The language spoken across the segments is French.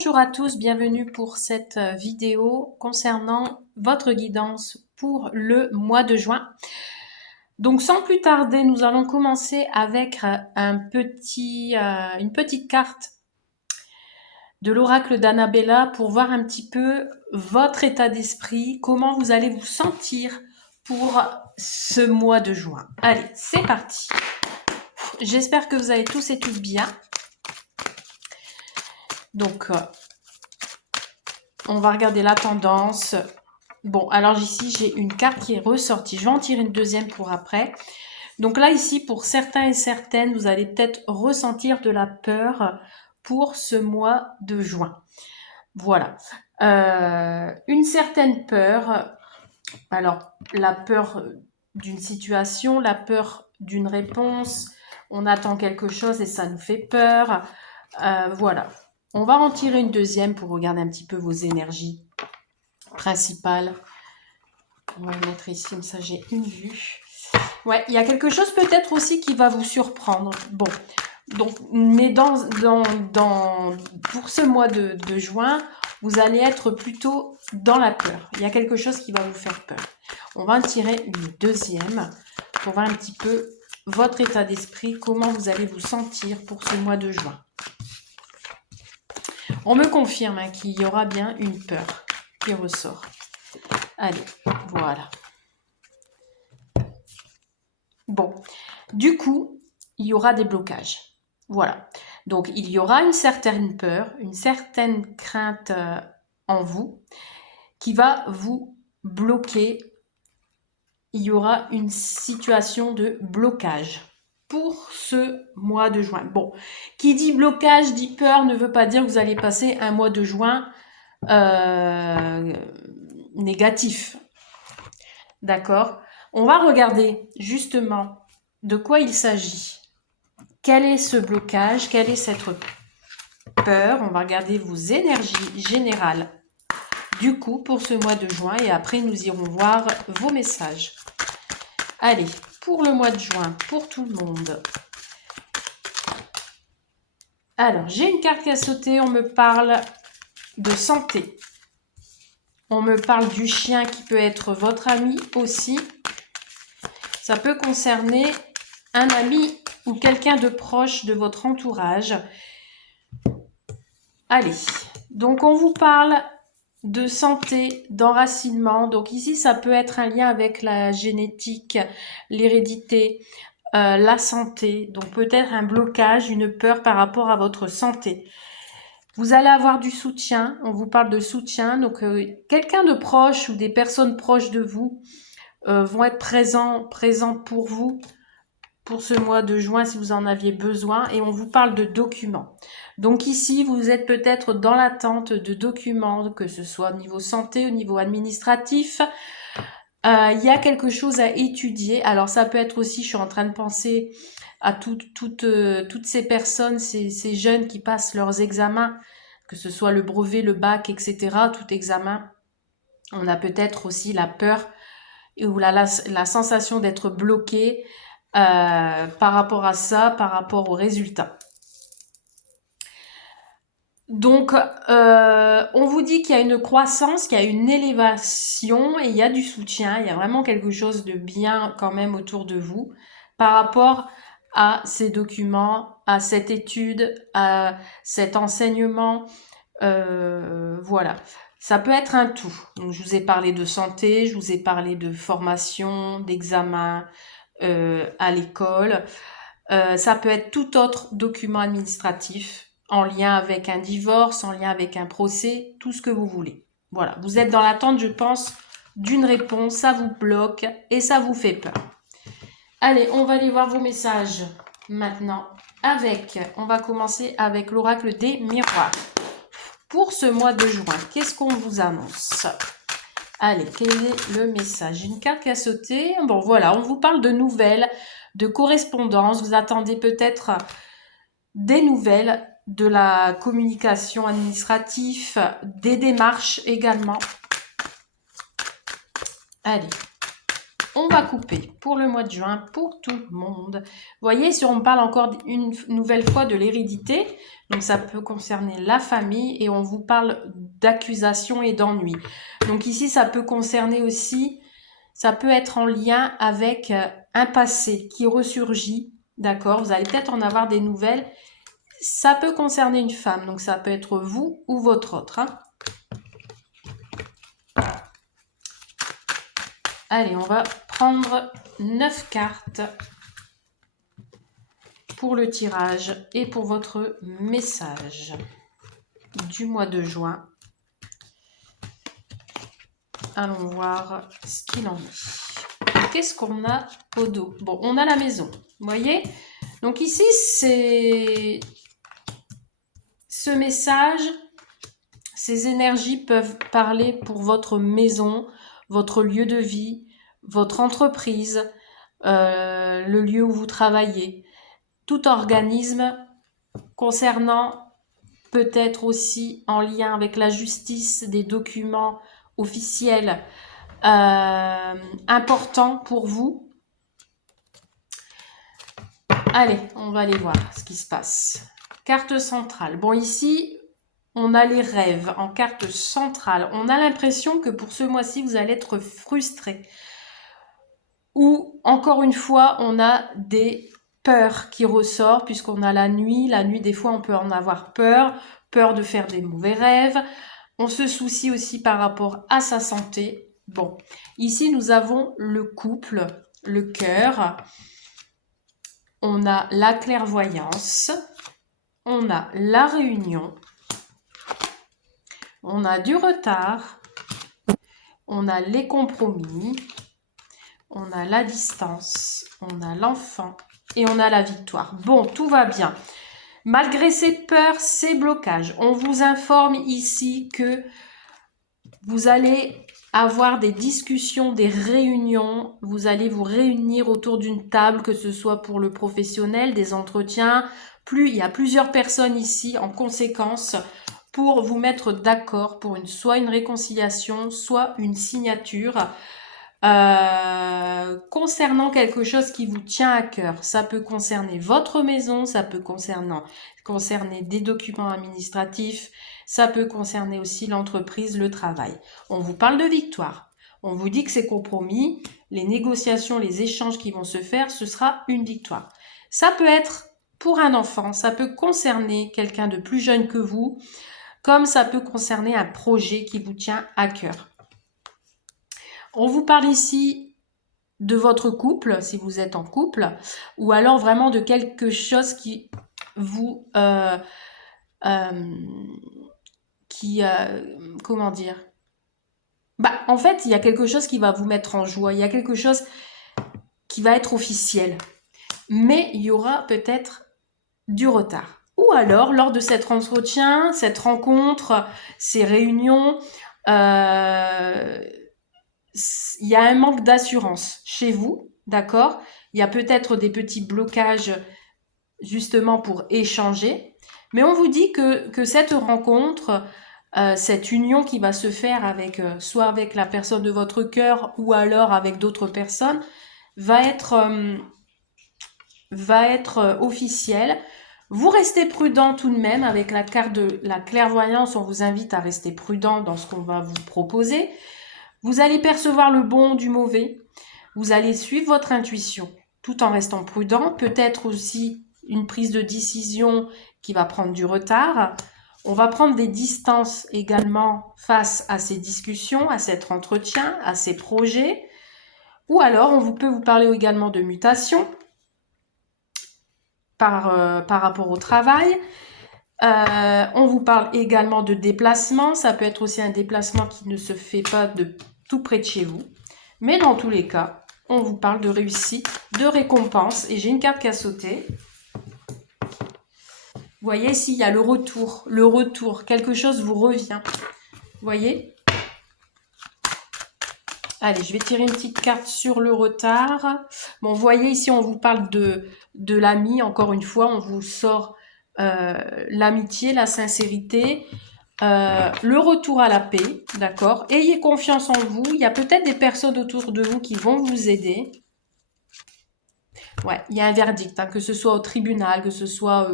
Bonjour à tous, bienvenue pour cette vidéo concernant votre guidance pour le mois de juin. Donc sans plus tarder, nous allons commencer avec une petite carte de l'oracle d'Annabella pour voir un petit peu votre état d'esprit, comment vous allez vous sentir pour ce mois de juin. Allez, c'est parti. J'espère que vous allez tous et toutes bien. Donc, on va regarder la tendance. Bon, alors ici, j'ai une carte qui est ressortie. Je vais en tirer une deuxième pour après. Donc là, ici, pour certains et certaines, vous allez peut-être ressentir de la peur pour ce mois de juin. Voilà. Une certaine peur. Alors, la peur d'une situation, la peur d'une réponse. On attend quelque chose et ça nous fait peur. Voilà. On va en tirer une deuxième pour regarder un petit peu vos énergies principales. On va le mettre ici, comme ça j'ai une vue. Ouais, il y a quelque chose peut-être aussi qui va vous surprendre. Bon, donc, mais pour ce mois de juin, vous allez être plutôt dans la peur. Il y a quelque chose qui va vous faire peur. On va en tirer une deuxième pour voir un petit peu votre état d'esprit, comment vous allez vous sentir pour ce mois de juin. On me confirme qu'il y aura bien une peur qui ressort. Allez, voilà. Bon, du coup, il y aura des blocages. Voilà. Donc, il y aura une certaine peur, une certaine crainte en vous qui va vous bloquer. Il y aura une situation de blocage pour ce mois de juin. Bon, qui dit blocage, dit peur, ne veut pas dire que vous allez passer un mois de juin négatif. D'accord ? On va regarder justement de quoi il s'agit. Quel est ce blocage? Quelle est cette peur? On va regarder vos énergies générales du coup pour ce mois de juin et après nous irons voir vos messages. Allez, pour le mois de juin, pour tout le monde. Alors, j'ai une carte qui a sauté, on me parle de santé. On me parle du chien qui peut être votre ami aussi. Ça peut concerner un ami ou quelqu'un de proche de votre entourage. Allez, donc on vous parle de santé, d'enracinement. Donc ici, ça peut être un lien avec la génétique, l'hérédité, la santé. Donc peut-être un blocage, une peur par rapport à votre santé. Vous allez avoir du soutien, on vous parle de soutien. Donc quelqu'un de proche ou des personnes proches de vous vont être présents pour vous pour ce mois de juin si vous en aviez besoin. Et on vous parle de documents. Donc ici, vous êtes peut-être dans l'attente de documents, que ce soit au niveau santé, au niveau administratif. Il y a quelque chose à étudier. Alors ça peut être aussi, je suis en train de penser à toutes ces personnes, ces jeunes qui passent leurs examens, que ce soit le brevet, le bac, etc. Tout examen. On a peut-être aussi la peur ou la sensation d'être bloqué par rapport à ça, par rapport aux résultats. Donc, on vous dit qu'il y a une croissance, qu'il y a une élévation et il y a du soutien. Il y a vraiment quelque chose de bien quand même autour de vous par rapport à ces documents, à cette étude, à cet enseignement. Voilà. Ça peut être un tout. Donc, je vous ai parlé de santé, je vous ai parlé de formation, d'examen à l'école. Ça peut être tout autre document administratif en lien avec un divorce, en lien avec un procès, tout ce que vous voulez. Voilà, vous êtes dans l'attente, je pense, d'une réponse, ça vous bloque et ça vous fait peur. Allez, on va aller voir vos messages maintenant on va commencer avec l'oracle des miroirs. Pour ce mois de juin, qu'est-ce qu'on vous annonce ? Allez, quel est le message? Une carte qui a sauté. Bon, voilà, on vous parle de nouvelles, de correspondance. Vous attendez peut-être des nouvelles de la communication administrative, des démarches également. Allez, on va couper pour le mois de juin, pour tout le monde. Vous voyez, si on parle encore une nouvelle fois de l'hérédité, donc ça peut concerner la famille et on vous parle d'accusation et d'ennui. Donc ici, ça peut concerner aussi, ça peut être en lien avec un passé qui ressurgit, d'accord? Vous allez peut-être en avoir des nouvelles. Ça peut concerner une femme, donc ça peut être vous ou votre autre, hein. Allez, on va prendre 9 cartes pour le tirage et pour votre message du mois de juin. Allons voir ce qu'il en est. Qu'est-ce qu'on a au dos? Bon, on a la maison, vous voyez? Donc ici, c'est ce message, ces énergies peuvent parler pour votre maison, votre lieu de vie, votre entreprise, le lieu où vous travaillez, tout organisme concernant peut-être aussi en lien avec la justice, des documents officiels importants pour vous. Allez, on va aller voir ce qui se passe. Carte centrale. Bon, ici, on a les rêves en carte centrale. On a l'impression que pour ce mois-ci, vous allez être frustré. Ou, encore une fois, on a des peurs qui ressortent, puisqu'on a la nuit. La nuit, des fois, on peut en avoir peur. Peur de faire des mauvais rêves. On se soucie aussi par rapport à sa santé. Bon, ici, nous avons le couple, le cœur. On a la clairvoyance. On a la réunion. On a du retard, on a les compromis, on a la distance, on a l'enfant et on a la victoire. Bon, tout va bien. Malgré ces peurs, ces blocages, on vous informe ici que vous allez avoir des discussions, des réunions. Vous allez vous réunir autour d'une table, que ce soit pour le professionnel, des entretiens. Il y a plusieurs personnes ici en conséquence pour vous mettre d'accord pour soit une réconciliation, soit une signature concernant quelque chose qui vous tient à cœur. Ça peut concerner votre maison, ça peut concerner des documents administratifs, ça peut concerner aussi l'entreprise, le travail. On vous parle de victoire. On vous dit que c'est compromis, les négociations, les échanges qui vont se faire, ce sera une victoire. Ça peut être pour un enfant, ça peut concerner quelqu'un de plus jeune que vous, comme ça peut concerner un projet qui vous tient à cœur. On vous parle ici de votre couple, si vous êtes en couple, ou alors vraiment de quelque chose qui vous... comment dire? En fait, il y a quelque chose qui va vous mettre en joie, il y a quelque chose qui va être officiel. Mais il y aura peut-être du retard. Ou alors, lors de cet entretien, cette rencontre, ces réunions, il y a un manque d'assurance chez vous, d'accord? Il y a peut-être des petits blocages justement pour échanger. Mais on vous dit que cette rencontre, cette union qui va se faire avec soit avec la personne de votre cœur ou alors avec d'autres personnes, va être officielle. Vous restez prudent tout de même avec la carte de la clairvoyance. On vous invite à rester prudent dans ce qu'on va vous proposer. Vous allez percevoir le bon du mauvais. Vous allez suivre votre intuition tout en restant prudent. Peut-être aussi une prise de décision qui va prendre du retard. On va prendre des distances également face à ces discussions, à cet entretien, à ces projets. Ou alors, on peut vous parler également de mutation par rapport au travail. On vous parle également de déplacement. Ça peut être aussi un déplacement qui ne se fait pas de tout près de chez vous. Mais dans tous les cas, on vous parle de réussite, de récompense. Et j'ai une carte qui a sauté. Vous voyez ici, il y a le retour. Quelque chose vous revient. Vous voyez? Allez, je vais tirer une petite carte sur le retard. Bon, vous voyez ici, on vous parle de l'ami. Encore une fois, on vous sort l'amitié, la sincérité. le retour à la paix, d'accord? Ayez confiance en vous. Il y a peut-être des personnes autour de vous qui vont vous aider. Ouais, il y a un verdict, hein, que ce soit au tribunal, que ce soit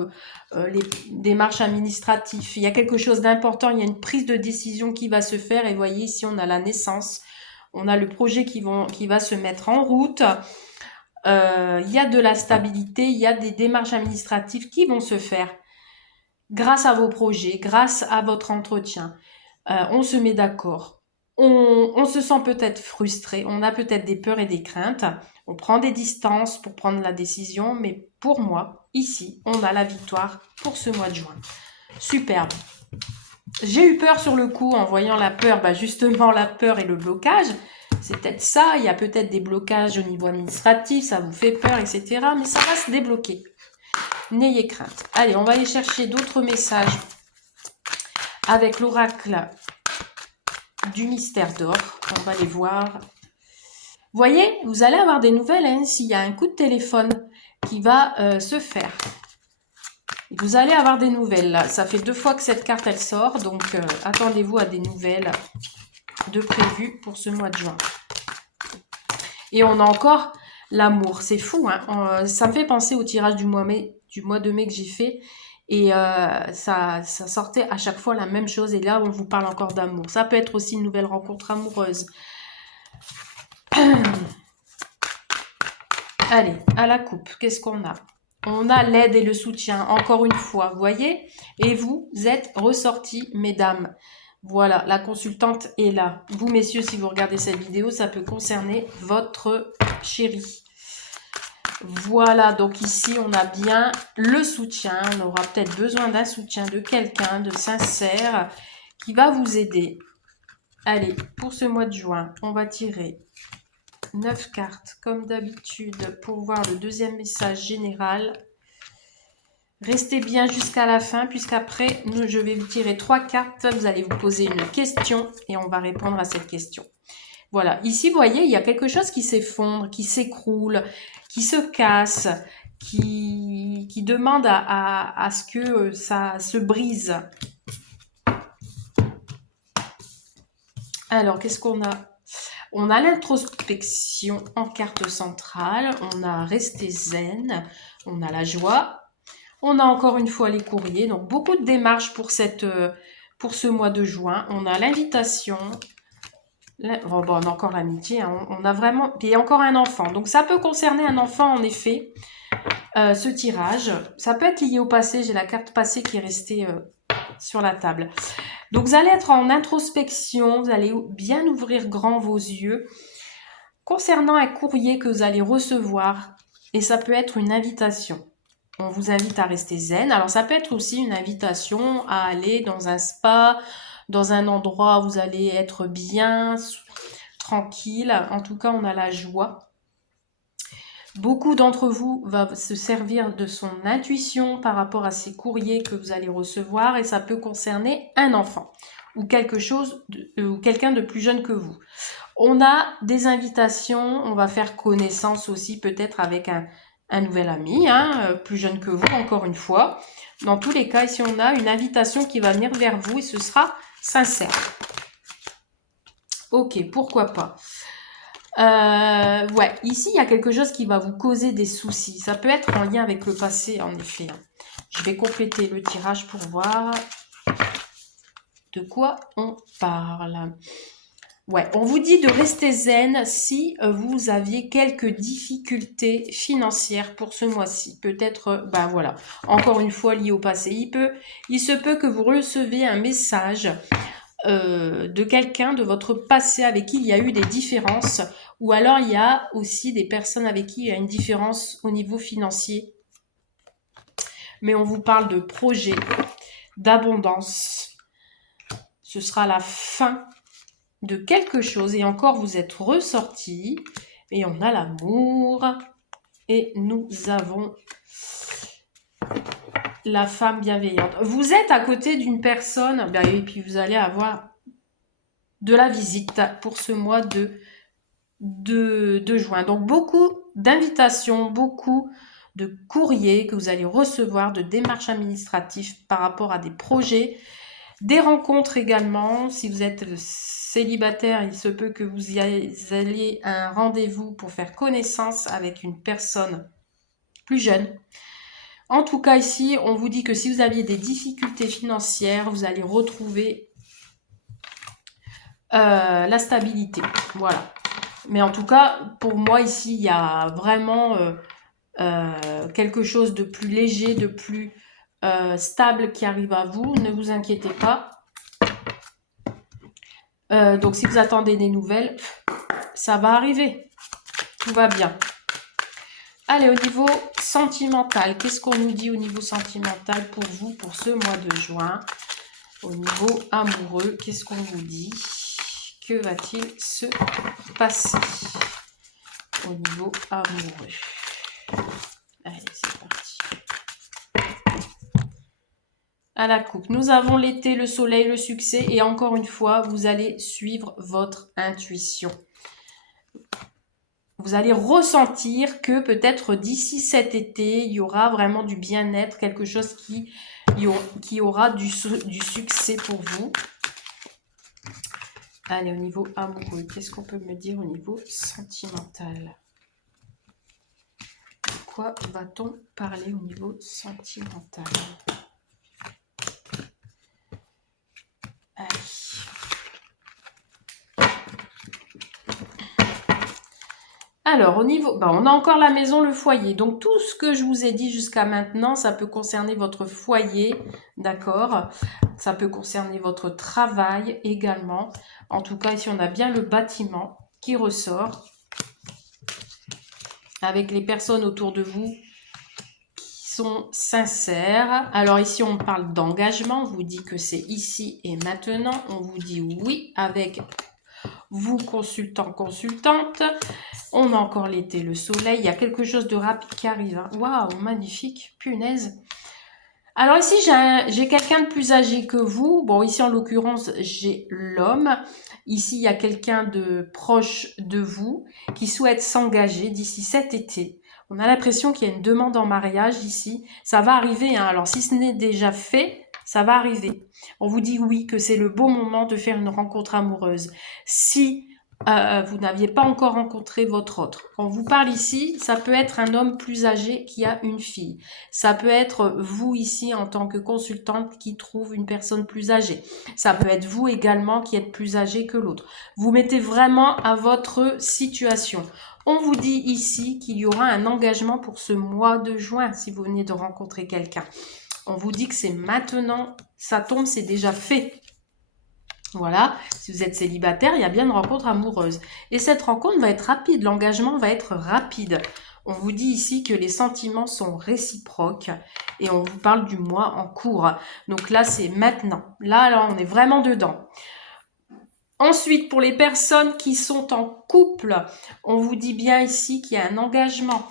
les démarches administratives. Il y a quelque chose d'important, il y a une prise de décision qui va se faire. Et vous voyez, ici, on a la naissance, on a le projet qui va se mettre en route. Il y a de la stabilité, il y a des démarches administratives qui vont se faire grâce à vos projets, grâce à votre entretien. On se met d'accord. On se sent peut-être frustré, on a peut-être des peurs et des craintes. On prend des distances pour prendre la décision, mais pour moi, ici, on a la victoire pour ce mois de juin. Superbe. J'ai eu peur sur le coup en voyant la peur, bah justement la peur et le blocage. C'est peut-être ça, il y a peut-être des blocages au niveau administratif, ça vous fait peur, etc. Mais ça va se débloquer. N'ayez crainte. Allez, on va aller chercher d'autres messages avec l'oracle du mystère d'or. On va les voir. Voyez, vous allez avoir des nouvelles, hein, s'il y a un coup de téléphone qui va se faire. Vous allez avoir des nouvelles, là. Ça fait 2 fois que cette carte, elle sort. Donc, attendez-vous à des nouvelles de prévues pour ce mois de juin. Et on a encore l'amour. C'est fou, hein. Ça me fait penser au tirage du mois de mai que j'ai fait. Et ça sortait à chaque fois la même chose. Et là, on vous parle encore d'amour. Ça peut être aussi une nouvelle rencontre amoureuse. Allez, à la coupe, qu'est-ce qu'on a? On a l'aide et le soutien, encore une fois, vous voyez? Et vous êtes ressortis, mesdames. Voilà, la consultante est là. Vous, messieurs, si vous regardez cette vidéo, ça peut concerner votre chéri. Voilà, donc ici, on a bien le soutien. On aura peut-être besoin d'un soutien de quelqu'un de sincère qui va vous aider. Allez, pour ce mois de juin, on va tirer 9 cartes, comme d'habitude, pour voir le deuxième message général. Restez bien jusqu'à la fin, puisqu'après, je vais vous tirer 3 cartes. Vous allez vous poser une question et on va répondre à cette question. Voilà, ici, vous voyez, il y a quelque chose qui s'effondre, qui s'écroule, qui se casse, qui demande à ce que ça se brise. Alors, qu'est-ce qu'on a? On a l'introspection en carte centrale, on a rester zen, on a la joie, on a encore une fois les courriers, donc beaucoup de démarches pour ce mois de juin. On a l'invitation, on a encore l'amitié, hein, on a vraiment, puis encore un enfant. Donc ça peut concerner un enfant en effet, ce tirage. Ça peut être lié au passé, j'ai la carte passée qui est restée sur la table. Donc vous allez être en introspection, vous allez bien ouvrir grand vos yeux concernant un courrier que vous allez recevoir, et ça peut être une invitation. On vous invite à rester zen. Alors ça peut être aussi une invitation à aller dans un spa, dans un endroit où vous allez être bien, tranquille. En tout cas, on a la joie. Beaucoup d'entre vous va se servir de son intuition par rapport à ces courriers que vous allez recevoir, et ça peut concerner un enfant ou quelque chose ou quelqu'un de plus jeune que vous. On a des invitations, on va faire connaissance aussi peut-être avec un nouvel ami, hein, plus jeune que vous, encore une fois. Dans tous les cas, ici on a une invitation qui va venir vers vous et ce sera sincère. Ok, pourquoi pas. Ouais, ici il y a quelque chose qui va vous causer des soucis. Ça peut être en lien avec le passé, en effet. Je vais compléter le tirage pour voir de quoi on parle. Ouais, on vous dit de rester zen si vous aviez quelques difficultés financières pour ce mois-ci. Peut-être, ben voilà, encore une fois lié au passé. Il se peut que vous recevez un message de quelqu'un de votre passé avec qui il y a eu des différences, ou alors il y a aussi des personnes avec qui il y a une différence au niveau financier. Mais on vous parle de projet, d'abondance. Ce sera la fin de quelque chose, et encore vous êtes ressortis, et on a l'amour, et nous avons la femme bienveillante. Vous êtes à côté d'une personne, et puis vous allez avoir de la visite pour ce mois de juin. Donc beaucoup d'invitations, beaucoup de courriers que vous allez recevoir, de démarches administratives par rapport à des projets. Des rencontres également. Si vous êtes célibataire, il se peut que vous alliez à un rendez-vous pour faire connaissance avec une personne plus jeune. En tout cas, ici, on vous dit que si vous aviez des difficultés financières, vous allez retrouver la stabilité. Voilà. Mais en tout cas, pour moi, ici, il y a vraiment quelque chose de plus léger, de plus stable qui arrive à vous. Ne vous inquiétez pas. Donc, si vous attendez des nouvelles, ça va arriver. Tout va bien. Allez, au niveau sentimental, qu'est-ce qu'on nous dit au niveau sentimental pour vous, pour ce mois de juin? Au niveau amoureux, qu'est-ce qu'on vous dit? Que va-t-il se passer au niveau amoureux? Allez, c'est parti. À la coupe, nous avons l'été, le soleil, le succès et encore une fois, vous allez suivre votre intuition. Vous allez ressentir que peut-être d'ici cet été, il y aura vraiment du bien-être, quelque chose qui aura du succès pour vous. Allez, au niveau amoureux, qu'est-ce qu'on peut me dire au niveau sentimental? De quoi va-t-on parler au niveau sentimental? Allez. Alors, au niveau, on a encore la maison, le foyer. Donc, tout ce que je vous ai dit jusqu'à maintenant, ça peut concerner votre foyer, d'accord? Ça peut concerner votre travail également. En tout cas, ici, on a bien le bâtiment qui ressort. Avec les personnes autour de vous qui sont sincères. Alors, ici, on parle d'engagement. On vous dit que c'est ici et maintenant. On vous dit oui avec vous, consultant, consultante. On a encore l'été, le soleil. Il y a quelque chose de rapide qui arrive. Hein. Waouh, magnifique. Punaise. Alors ici, j'ai quelqu'un de plus âgé que vous. Bon, ici, en l'occurrence, j'ai l'homme. Ici, il y a quelqu'un de proche de vous qui souhaite s'engager d'ici cet été. On a l'impression qu'il y a une demande en mariage ici. Ça va arriver. Hein. Alors, si ce n'est déjà fait, ça va arriver. On vous dit oui, que c'est le bon moment de faire une rencontre amoureuse. Si vous n'aviez pas encore rencontré votre autre. On vous parle ici, ça peut être un homme plus âgé qui a une fille. Ça peut être vous ici en tant que consultante qui trouve une personne plus âgée. Ça peut être vous également qui êtes plus âgé que l'autre. Vous mettez vraiment à votre situation. On vous dit ici qu'il y aura un engagement pour ce mois de juin si vous venez de rencontrer quelqu'un. On vous dit que c'est maintenant, ça tombe, c'est déjà fait. Voilà, si vous êtes célibataire, il y a bien une rencontre amoureuse. Et cette rencontre va être rapide, l'engagement va être rapide. On vous dit ici que les sentiments sont réciproques et on vous parle du mois en cours. Donc là, c'est maintenant. Là, on est vraiment dedans. Ensuite, pour les personnes qui sont en couple, on vous dit bien ici qu'il y a un engagement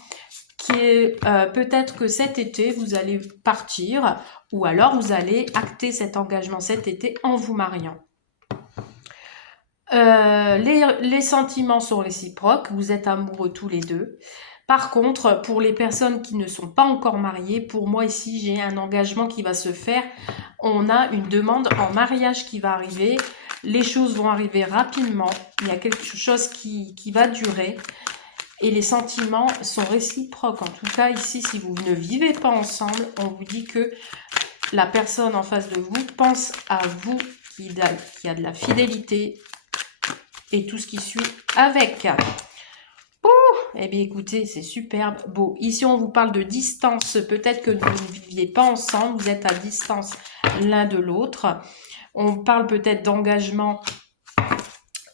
qui est peut-être que cet été, vous allez partir ou alors vous allez acter cet engagement cet été en vous mariant. Les sentiments sont réciproques, vous êtes amoureux tous les deux. Par contre, pour les personnes qui ne sont pas encore mariées, pour moi ici, j'ai un engagement qui va se faire. On a une demande en mariage qui va arriver. Les choses vont arriver rapidement. Il y a quelque chose qui va durer. Et les sentiments sont réciproques. En tout cas, ici, si vous ne vivez pas ensemble, on vous dit que la personne en face de vous pense à vous, qui a de la fidélité, et tout ce qui suit avec. Eh bien écoutez, c'est superbe, beau. Ici, on vous parle de distance. Peut-être que vous ne viviez pas ensemble, vous êtes à distance l'un de l'autre. On parle peut-être d'engagement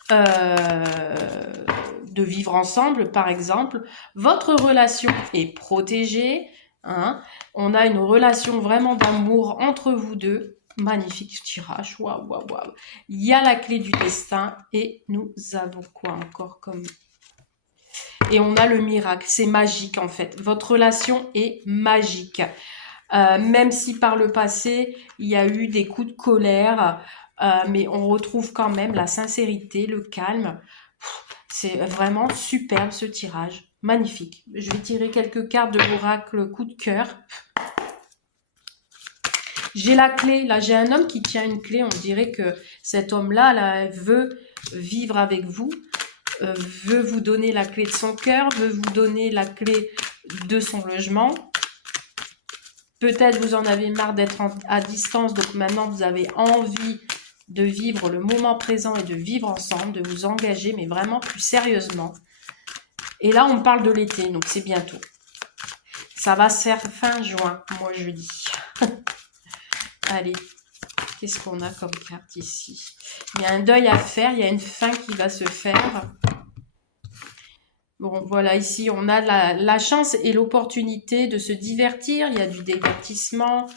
de vivre ensemble, par exemple. Votre relation est protégée. Hein. On a une relation vraiment d'amour entre vous deux. Magnifique tirage, waouh, waouh, waouh. Il y a la clé du destin et nous avons quoi encore comme... Et on a le miracle, c'est magique en fait. Votre relation est magique. Même si par le passé, il y a eu des coups de colère, mais on retrouve quand même la sincérité, le calme. C'est vraiment superbe ce tirage, magnifique. Je vais tirer quelques cartes de l'oracle coup de cœur. J'ai la clé, là j'ai un homme qui tient une clé, on dirait que cet homme-là là, veut vivre avec vous, veut vous donner la clé de son cœur, veut vous donner la clé de son logement. Peut-être vous en avez marre d'être à distance, donc maintenant vous avez envie de vivre le moment présent et de vivre ensemble, de vous engager, mais vraiment plus sérieusement. Et là, on parle de l'été, donc c'est bientôt. Ça va se faire fin juin, moi je dis. Allez, qu'est-ce qu'on a comme carte ici? Il y a un deuil à faire, il y a une fin qui va se faire. Bon, voilà, ici, on a la chance et l'opportunité de se divertir. Il y a du divertissement.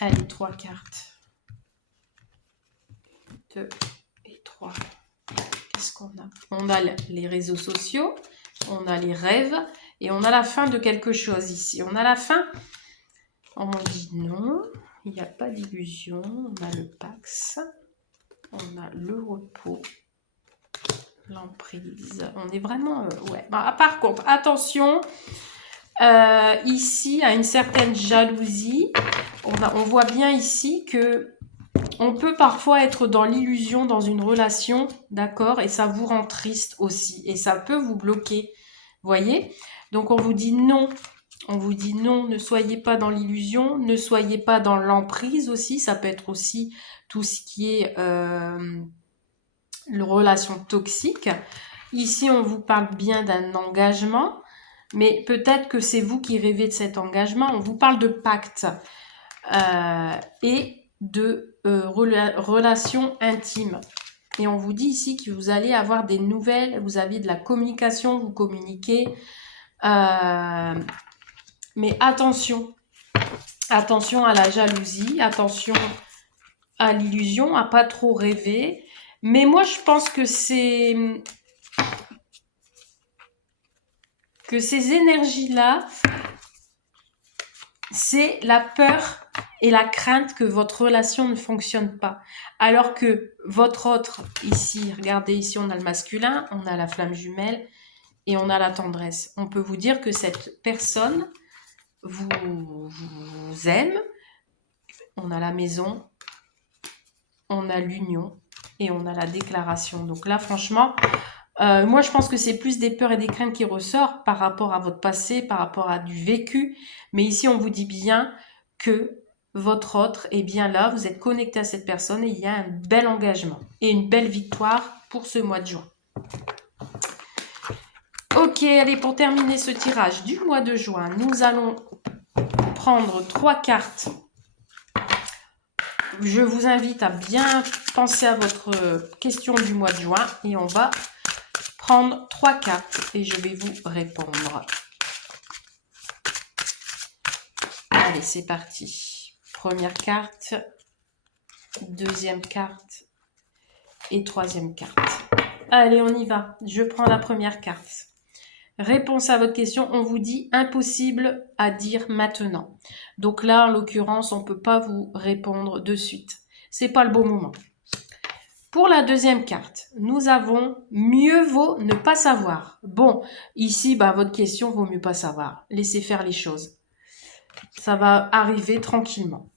Allez, 3 cartes. 2 et 3. Qu'est-ce qu'on a? On a les réseaux sociaux, on a les rêves et on a la fin de quelque chose ici. On a la fin. On dit non, il n'y a pas d'illusion. On a le Pax, on a le repos, l'emprise. On est vraiment... ouais. Bah, par contre, attention, ici, à une certaine jalousie, on voit bien ici que on peut parfois être dans l'illusion dans une relation, d'accord, et ça vous rend triste aussi, et ça peut vous bloquer, voyez? Donc on vous dit non, ne soyez pas dans l'illusion, ne soyez pas dans l'emprise aussi, ça peut être aussi tout ce qui est relation toxique. Ici, on vous parle bien d'un engagement, mais peut-être que c'est vous qui rêvez de cet engagement. On vous parle de pacte et de relations intimes. Et on vous dit ici que vous allez avoir des nouvelles, vous avez de la communication, vous communiquez. Mais attention, attention à la jalousie, attention à l'illusion, à pas trop rêver. Mais moi, je pense que ces énergies-là, c'est la peur et la crainte que votre relation ne fonctionne pas. Alors que votre autre, ici, regardez, ici on a le masculin, on a la flamme jumelle et on a la tendresse. On peut vous dire que cette personne vous aime. On a la maison, on a l'union et on a la déclaration. Donc là, franchement, moi je pense que c'est plus des peurs et des craintes qui ressortent par rapport à votre passé, par rapport à du vécu. Mais ici, on vous dit bien que votre autre est bien là, vous êtes connecté à cette personne et il y a un bel engagement et une belle victoire pour ce mois de juin. Ok, allez, pour terminer ce tirage du mois de juin, nous allons prendre 3 cartes. Je vous invite à bien penser à votre question du mois de juin et on va prendre 3 cartes et je vais vous répondre. Allez, c'est parti. Première carte, deuxième carte et troisième carte. Allez, on y va. Je prends la première carte. Réponse à votre question, on vous dit impossible à dire maintenant. Donc là, en l'occurrence, on ne peut pas vous répondre de suite. C'est pas le bon moment. Pour la deuxième carte, nous avons mieux vaut ne pas savoir. Bon, ici, votre question vaut mieux pas savoir. Laissez faire les choses. Ça va arriver tranquillement.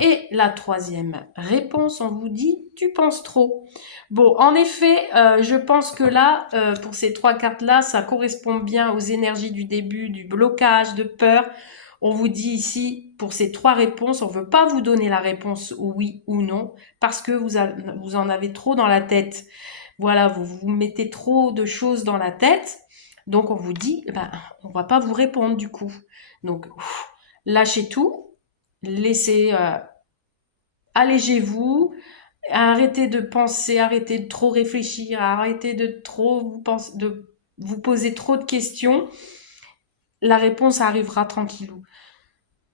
Et la troisième réponse, on vous dit « tu penses trop ». Bon, en effet, je pense que là, pour ces 3 cartes-là, ça correspond bien aux énergies du début, du blocage, de peur. On vous dit ici, pour ces 3 réponses, on ne veut pas vous donner la réponse oui ou non, parce que vous en avez trop dans la tête. Voilà, vous vous mettez trop de choses dans la tête. Donc, on vous dit, on ne va pas vous répondre du coup. Donc, lâchez tout. Laissez, allégez-vous, arrêtez de penser, arrêtez de trop réfléchir, arrêtez de trop vous poser trop de questions. La réponse arrivera tranquillou.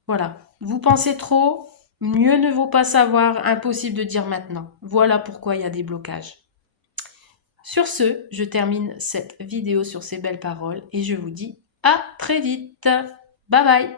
Voilà. Vous pensez trop, mieux ne vaut pas savoir, impossible de dire maintenant. Voilà pourquoi il y a des blocages. Sur ce, je termine cette vidéo sur ces belles paroles et je vous dis à très vite. Bye bye.